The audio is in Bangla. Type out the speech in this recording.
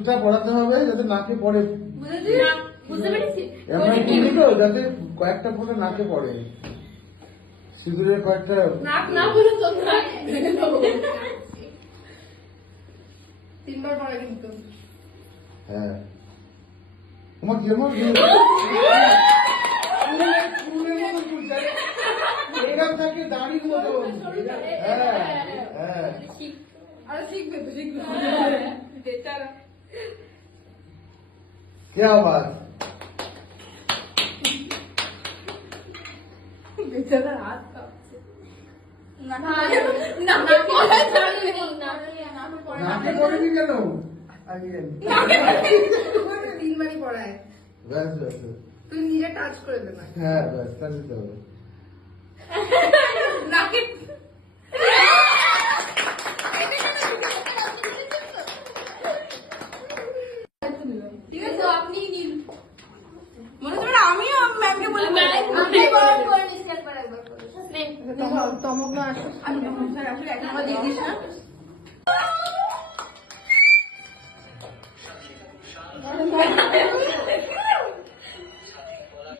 সিঁদুরটা পড়াতে হবে যাতে নাকে পড়ে, বুঝতে পেরেছি। এমন তো যাতে কয়েকটা ফোঁটা নাকে পড়ে, সিঁদুরের কয়েকটা। নাক না বলে তো তিনবার পরে কিন্তু হ্যাঁ তোমার যেমন এরকম থাকে দাড়ির মতন। হ্যাঁ হ্যাঁ আরে শিখবে তো শিখবে বেচারা क्या बात বেচারা হাত কাঁপছে নাকে পড়েনি কেন? তিনবারই পড়ায়, ব্যাস ব্যাস তুই নিজে টাচ করে দে না হ্যাঁ ব্যাস তাহলে তো হবে। নাকে ঠিক আছে আপনি নিন। মনে করে আমিও ম্যামকে বলে তমক না আসো আমি স্যার আসলে একটা দিয়ে দিস না